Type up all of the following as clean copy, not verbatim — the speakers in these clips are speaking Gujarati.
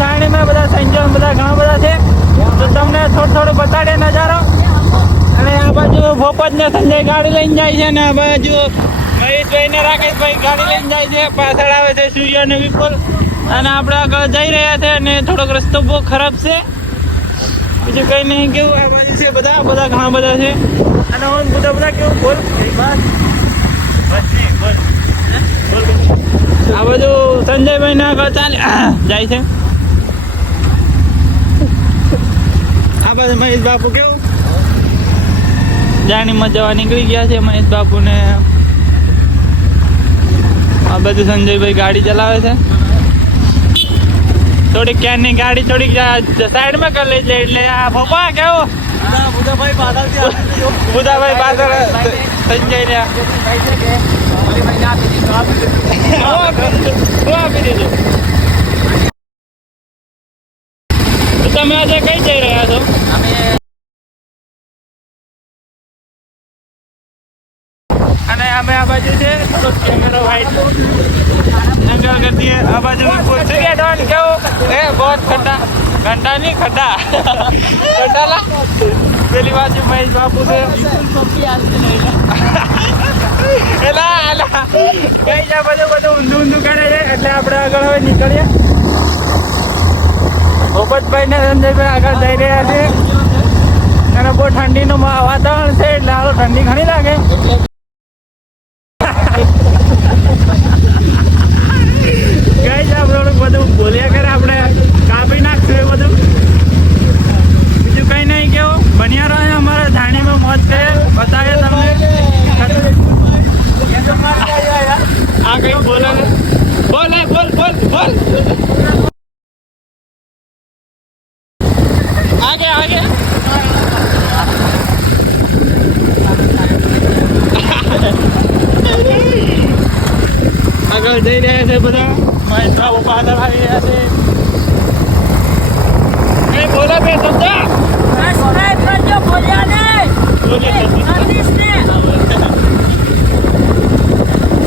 જાણી મેં બધા સંજય બધા ઘણા બધા છે, તો તમને થોડું બતાડે નજારો. અને આ બાજુ ભોપત ને સંજય ગાડી લઈને જાય છે, ને આ બાજુ મહેશભાઈ ને રાકેશભાઈ ગાડી લઈને જાય છે. પાછળ આવે છે સૂર્ય અને વિપુલ, અને આપણે આગળ જઈ રહ્યા છે. અને થોડોક રસ્તો બહુ ખરાબ છે, બીજું કઈ નહીં. કેવું આ બાજુ છે બધા ઘણા બધા છે. અને બધા કેવું બોલ આ બધું સંજયભાઈ ને આગળ ચાલે જાય છે. આ બાજુ મહેશ બાપુ કેવું જાણીમાં જવા નીકળી ગયા છે. મહેશ બાપુ ને આ બધું સંજયભાઈ ગાડી ચલાવે છે. થોડીક ક્યાંની ગાડી થોડીક સાઈડમાં કરી લે છે. એટલે આ ભોપા કેવું બુધાભાઈ પાછળ સંજય ને આપી દીધું. તમે આજે કઈ જઈ રહ્યા છો? અને અમે આ બાજુ છે થોડોક કેમેરો વાઇટ આ બાજુ કેવું બહુ ખड्डा घंटा नहीं खड्डा खड्डाला પેલી બાજુ મહેશ બાપુ છે. કઈ જા બધું ઊંધું કરે છે. એટલે આપણે આગળ હવે નીકળીએ. ભોપતભાઈ ને સંજયભાઈ આગળ જઈ રહ્યા છે. અને બહુ ઠંડીનું વાતાવરણ છે, એટલે હાલો ઠંડી ઘણી લાગે. કઈ જા બધું બોલ્યા કરે, આપણે કાપી નાખશું એ બધું. બીજું કઈ નહીં કેવું બન્યા રહે અમારા ધાણીમાં મોજ છે, બતાવે તમને. આ કઈ બોલે બોલ આગે આગળ જઈ રહ્યા છે બધા. મહેશ બાબુ પાછળ આવી રહ્યા છે. એ બોલે બે સમજા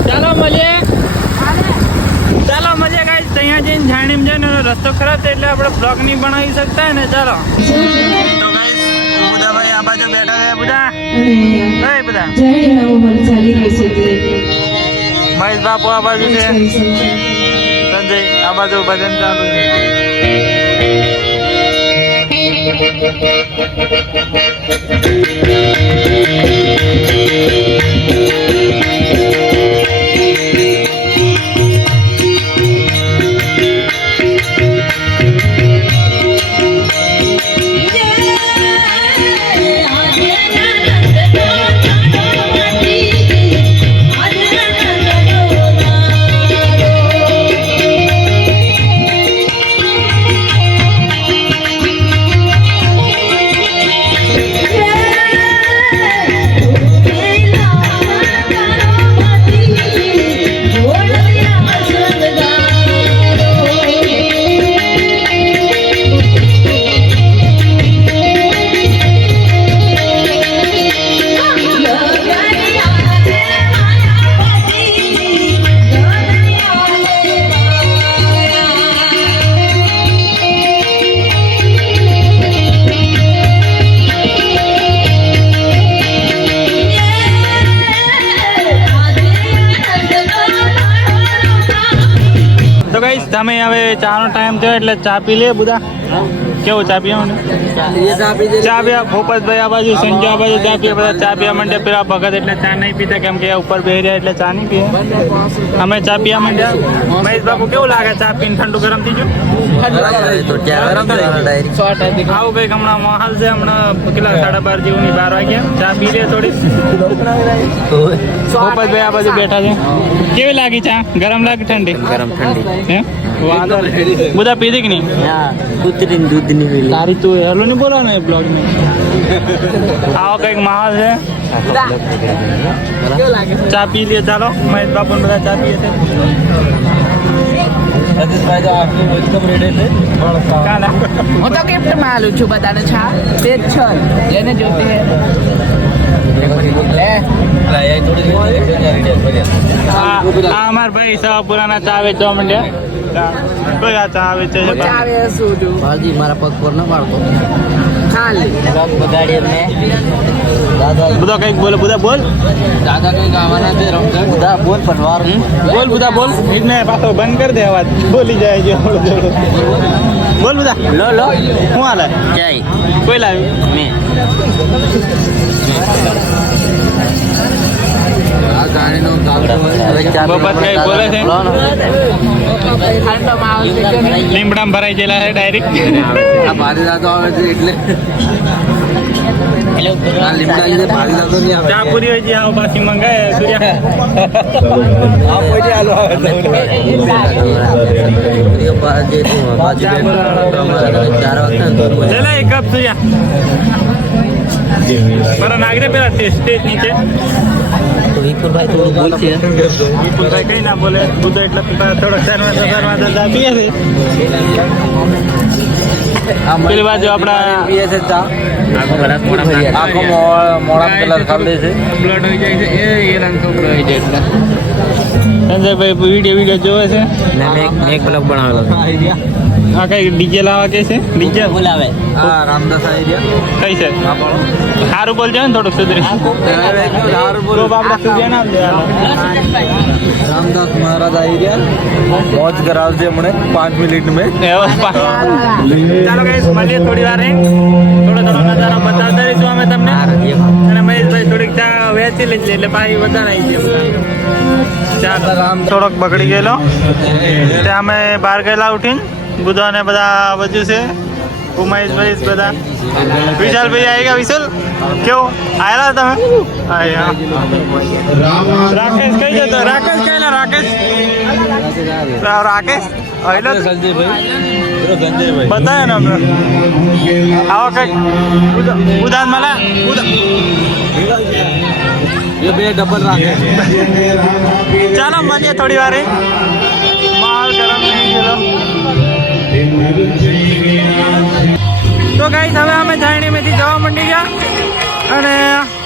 ચાલો મળીએ ગાઈસ. ત્યાં જઈને જાણીમ જાય ને રસ્તો ખરાબ છે, એટલે આપણે બ્લોગ નહીં બનાવી શકતા ને. ચાલો તો ગાઈસ બુધાભાઈ આ બાજુ બેઠા છે. બધા મહેશ બાપુ આ બાજુ છે, સંજય આ બાજુ ભજન ચાલુ છે. તમે હવે ચાનો ટાઈમ થયો એટલે ચા પી લે બધા. કેવું ચા પીવાનું? ચા પીવા ભોપતભાઈ આ બાજુ, સંજય આ બાજુ ચા પીવા, બધા ચા પીવા માંડ્યા. પેલા ભગત એટલે ચા નહીં પીતા, કેમ કે ઉપર બેહી રહ્યા એટલે ચા નહીં પીએ. અમે ચા પીવા માંડ્યા. મહેશ બાપુ કેવું લાગે ચા પીને? ઠંડુ ગરમ થઈ ગયું? આવું કઈક હમણાં માહોલ છે. હમણાં કેટલા 12:30 જેવું 12 વાગ્યા. ચા પી લે થોડી. ભોપતભાઈ આ બાજુ બેઠા છે. કેવી લાગી ચા? ગરમ લાગી ઠંડી? ગરમ ઠંડી. બધા પીધી કે નહીં? દૂધ ની તારી તું હેલો નહીં બોલો ને બ્લોગ में. આવો કઈક માહોલ છે. ચા પી લે ચાલો. મહેશ બાપુ બધા ચા પીએ છે. હું તો ગિફ્ટ માં આલું છું બધાને ચા. તે જ છે જેને જોતી હે આ અમાર ભાઈ સવા પુરાના ચા વેચવા માંડ્યા કોઈ આ ચા વેચે છે ભાજી મારા પગ પર ન પાડતો ખાલી રંગ બગાડી એમને દાદા બધા કઈક બોલે બધા બોલ દાદા કઈ ગાવાના છે રંગ બધા બોલ પનવાર બોલ બધા બોલ એને પાછો બંધ કરી દે અવાજ બોલી જાય છે બોલ બધા લો લો શું હાલે જય કોઈ લાવ્યું મે આ જાણીનો બપત કઈ બોલે છે લીમડામાં ભરાઈ ગયેલા છે ડાયરેક્ટ આ ભારી દાદો આવે છે એટલે આ લીમડા લીધે ભારી દાદો નહીં આવે ચા પૂરી હોય છે આવો પાછી મંગાય સૂર્યા આ કોઈ આલો આવે બાજી બાજી ચાર વાગતા ચલા એક કપ સૂર્યા મારા નાગરે પેલા સ્ટેજ નીચે તો વિપુલભાઈ થોડું બોલશે વિપુલભાઈ કઈ ના બોલે બુધો એટલે થોડોક શર્મા દાદા પીએ છે પેલી બાજુ આપણા પીએ છે ચા આખો મોડા કલર ખાલી છે બ્લડ હોઈ જાય છે એ રંગ છોકરો હોય છે એટલે સંજયભાઈ વિડીયો જોવે છે મેં એક બ્લોગ બનાવેલો આ કઈ ડીજે લાવવા કે છે ડીજે બોલાવે હા રામદાસ આઈડિયા કઈ છે સારું બોલજો ને થોડુંક સુધરી તો બાપડા સુધરી નામ દે रामदास महाराज आइडिया मौज करावजे हमने 5 मिनट में ચાલો ગાઈસ મળીએ થોડી વાર થોડો નજારો બતાવતા રહીશું અમે તમને અને મહેશભાઈ થોડીક ચા વેચી લેજે એટલે પાછી વધારે આવી ગયો ચાલો થોડોક બગડી ગયેલો ત્યાં અમે બહાર ગયેલા ઉઠીને બુધા ને બધા બધું છે ઉમેશભાઈ બધા વિશાલભાઈ આવી ગયા વિશાલ કેવું આયેલા તમે રાકેશ કઈ જતો રાકેશ કહેલા રાકેશ રાકેશ આયેલા संजय બતાવે ને અમને આવો કઈક ઉદાન મળે ये बे डबल राखे ચાલો મળીએ થોડી વાર માલ ગરમ થઈ ગયેલો તો ગાઈસ હવે અમે જાણીમેથી જવા માંડી ગયા અને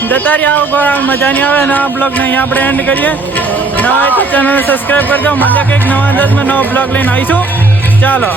જતા રહ્યા આવો મજા નહીં આવે ને આ બ્લોગને અહીંયા આપણે એન્ડ કરીએ નવા હોય તો ચેનલને સબસ્ક્રાઈબ કરજો મળીએ કંઈક નવા અંદાજમાં નવો બ્લોગ લઈને આવીશું ચાલો